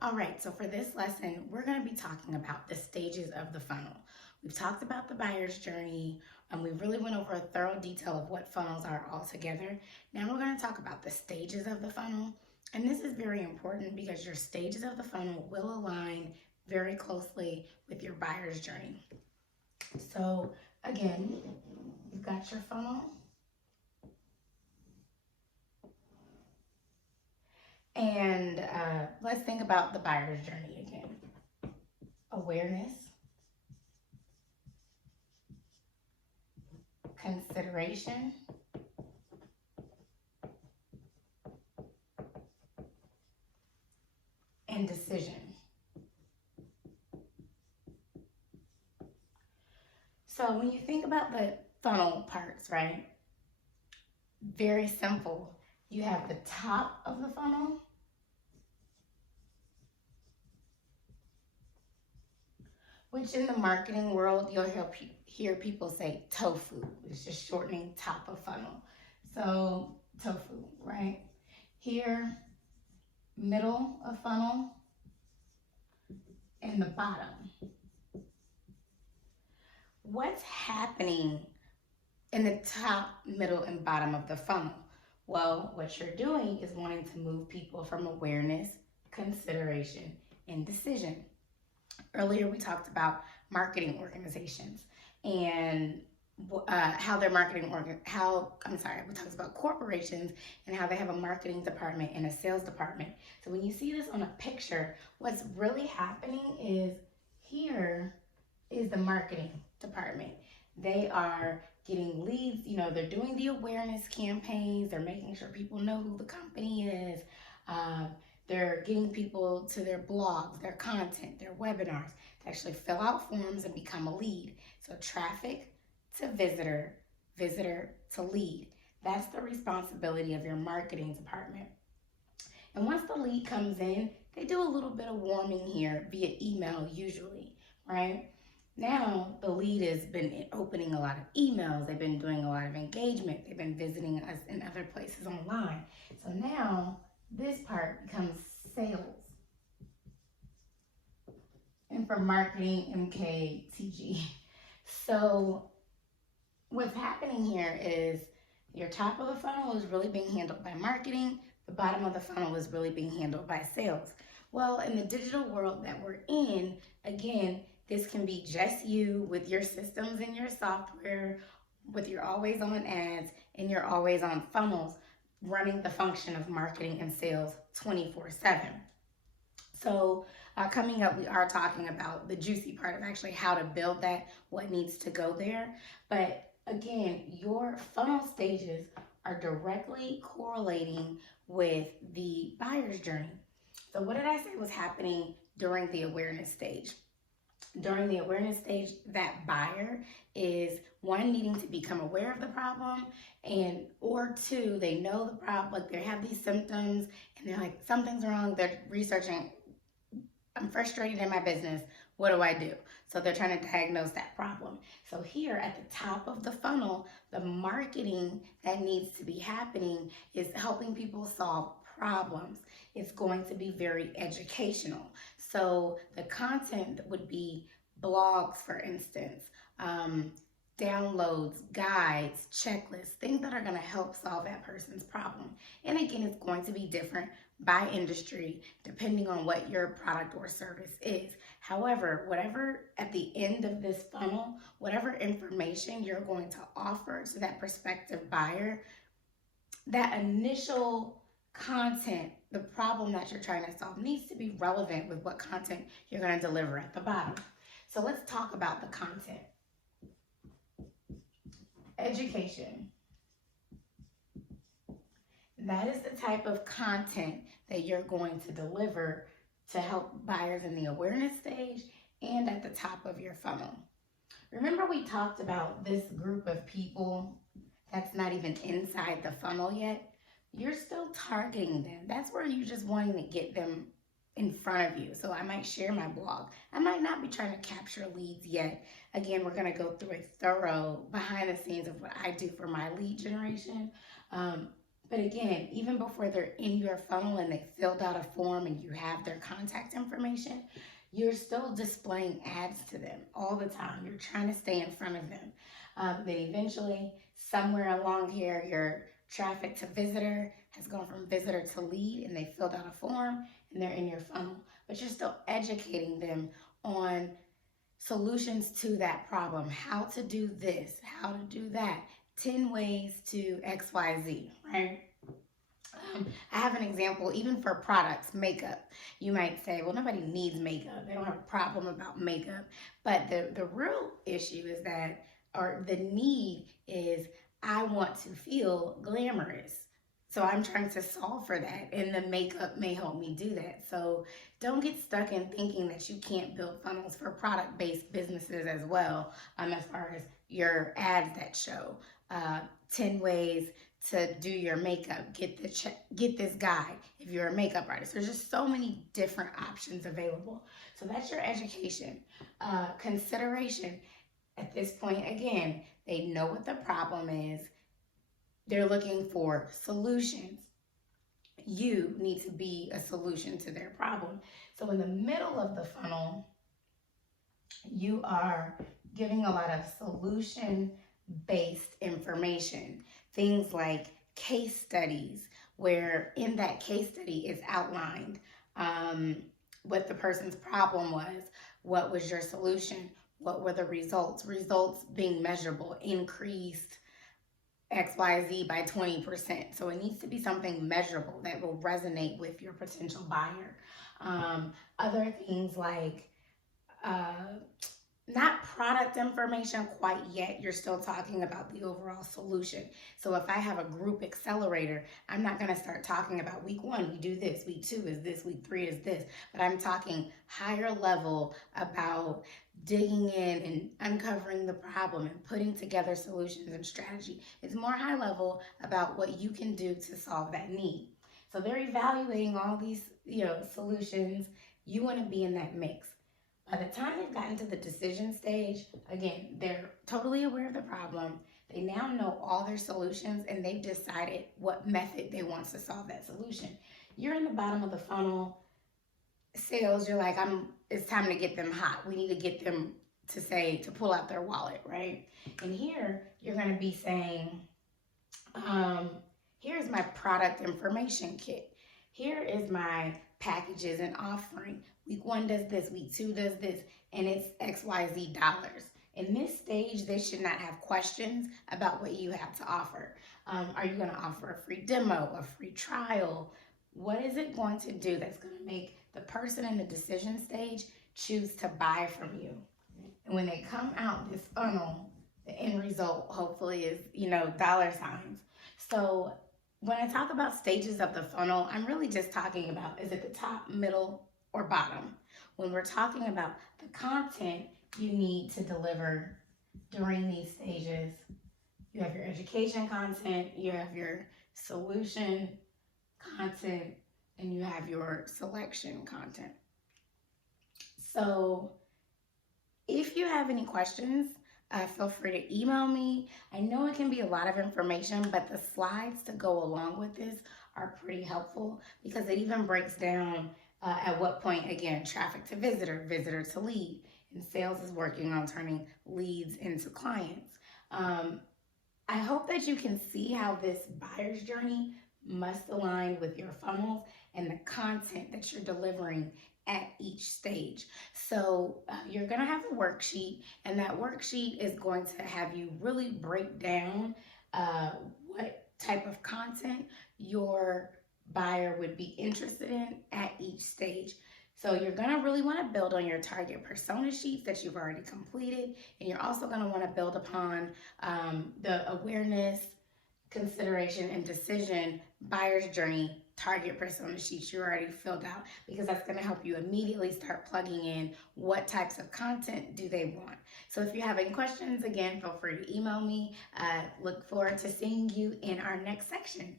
All right, so for this lesson, we're going to be talking about the stages of the funnel. We've talked about the buyer's journey, and we really went over a thorough detail of what funnels are altogether. Now we're going to talk about the stages of the funnel, and this is very important because your stages of the funnel will align very closely with your buyer's journey. So again, you've got your funnel, and let's think about the buyer's journey again. Awareness, consideration, and decision. So when you think about the funnel parts, right? Very simple. You have the top of the funnel, which in the marketing world, you'll hear people say tofu. It's just shortening top of funnel. So tofu, right? Here, middle of funnel, and the bottom. What's happening in the top, middle, and bottom of the funnel? Well, what you're doing is wanting to move people from awareness, consideration, and decision. Earlier, we talked about marketing organizations and how their marketing we talked about corporations and how they have a marketing department and a sales department. So when you see this on a picture, what's really happening is here is the marketing department. They are getting leads, they're doing the awareness campaigns, they're making sure people know who the company is. They're getting people to their blogs, their content, their webinars to actually fill out forms and become a lead. So traffic to visitor, visitor to lead. That's the responsibility of your marketing department. And once the lead comes in, they do a little bit of warming here via email usually, right? Now the lead has been opening a lot of emails, they've been doing a lot of engagement, they've been visiting us in other places online. So now this part becomes sales. And for marketing, MKTG. So what's happening here is your top of the funnel is really being handled by marketing, the bottom of the funnel is really being handled by sales. Well, in the digital world that we're in, again, this can be just you with your systems and your software, with your always on ads and your always on funnels, running the function of marketing and sales 24/7. So coming up, we are talking about the juicy part of actually how to build that, what needs to go there. But again, your funnel stages are directly correlating with the buyer's journey. So what did I say was happening during the awareness stage? During the awareness stage, that buyer is one, needing to become aware of the problem, and or two, they know the problem, like they have these symptoms and they're like, something's wrong. They're researching, I'm frustrated in my business, what do I do? So they're trying to diagnose that problem. So here at the top of the funnel, the marketing that needs to be happening is helping people solve problems. It's going to be very educational. So the content would be blogs, for instance, downloads, guides, checklists, things that are going to help solve that person's problem. And again, it's going to be different by industry depending on what your product or service is. However, whatever at the end of this funnel, whatever information you're going to offer to that prospective buyer, that initial content, the problem that you're trying to solve needs to be relevant with what content you're going to deliver at the bottom. So let's talk about the content. Education. That is the type of content that you're going to deliver to help buyers in the awareness stage and at the top of your funnel. Remember we talked about this group of people that's not even inside the funnel yet? You're still targeting them. That's where you're just wanting to get them in front of you. So I might share my blog. I might not be trying to capture leads yet. Again, we're going to go through a thorough behind the scenes of what I do for my lead generation. But again, even before they're in your funnel and they filled out a form and you have their contact information, you're still displaying ads to them all the time. You're trying to stay in front of them. Then eventually, somewhere along here, your traffic to visitor has gone from visitor to lead and they filled out a form and they're in your funnel. But you're still educating them on solutions to that problem, how to do this, how to do that, 10 ways to XYZ, right? I have an example, even for products, makeup. You might say, well, nobody needs makeup. They don't have a problem about makeup. But the real issue is that, or the need is, I want to feel glamorous. So I'm trying to solve for that, and the makeup may help me do that. So don't get stuck in thinking that you can't build funnels for product-based businesses as well, as far as your ads that show 10 ways to do your makeup, get this guide if you're a makeup artist. There's just so many different options available. So that's your education. Consideration. At this point, again, they know what the problem is. They're looking for solutions. You need to be a solution to their problem. So in the middle of the funnel, you are giving a lot of solution-based information. Things like case studies, where in that case study is outlined what the person's problem was, what was your solution, what were the results. Results being measurable, increased XYZ by 20%. So it needs to be something measurable that will resonate with your potential buyer. Other things like not product information quite yet. You're still talking about the overall solution. So if I have a group accelerator, I'm not going to start talking about week 1, we do this, week 2 is this, week 3 is this, but I'm talking higher level about digging in and uncovering the problem and putting together solutions and strategy. It's more high level about what you can do to solve that need. So they're evaluating all these, solutions. You want to be in that mix. By the time they've gotten to the decision stage, again, they're totally aware of the problem. They now know all their solutions and they've decided what method they want to solve that solution. You're in the bottom of the funnel. Sales, you're like, it's time to get them hot. We need to get them to pull out their wallet, right? And here, you're going to be saying, here's my product information kit. Here is my packages and offering. Week 1 does this, week 2 does this, and it's XYZ dollars. In this stage, they should not have questions about what you have to offer. Are you going to offer a free demo, a free trial? What is it going to do that's going to make the person in the decision stage choose to buy from you? And when they come out this funnel, the end result hopefully is, dollar signs. So when I talk about stages of the funnel, I'm really just talking about, is it the top, middle, or bottom? When we're talking about the content you need to deliver during these stages, you have your education content, you have your solution content, and you have your selection content. So if you have any questions, feel free to email me. I know it can be a lot of information, but the slides to go along with this are pretty helpful because it even breaks down at what point, again, traffic to visitor, visitor to lead, and sales is working on turning leads into clients. I hope that you can see how this buyer's journey must align with your funnels and the content that you're delivering at each stage. So you're going to have a worksheet, and that worksheet is going to have you really break down what type of content your buyer would be interested in at each stage. So you're going to really want to build on your target persona sheets that you've already completed, and you're also going to want to build upon the awareness, consideration, and decision buyer's journey target persona sheets you already filled out, because that's going to help you immediately start plugging in what types of content do they want. So if you have any questions, again, feel free to email me. Look forward to seeing you in our next section.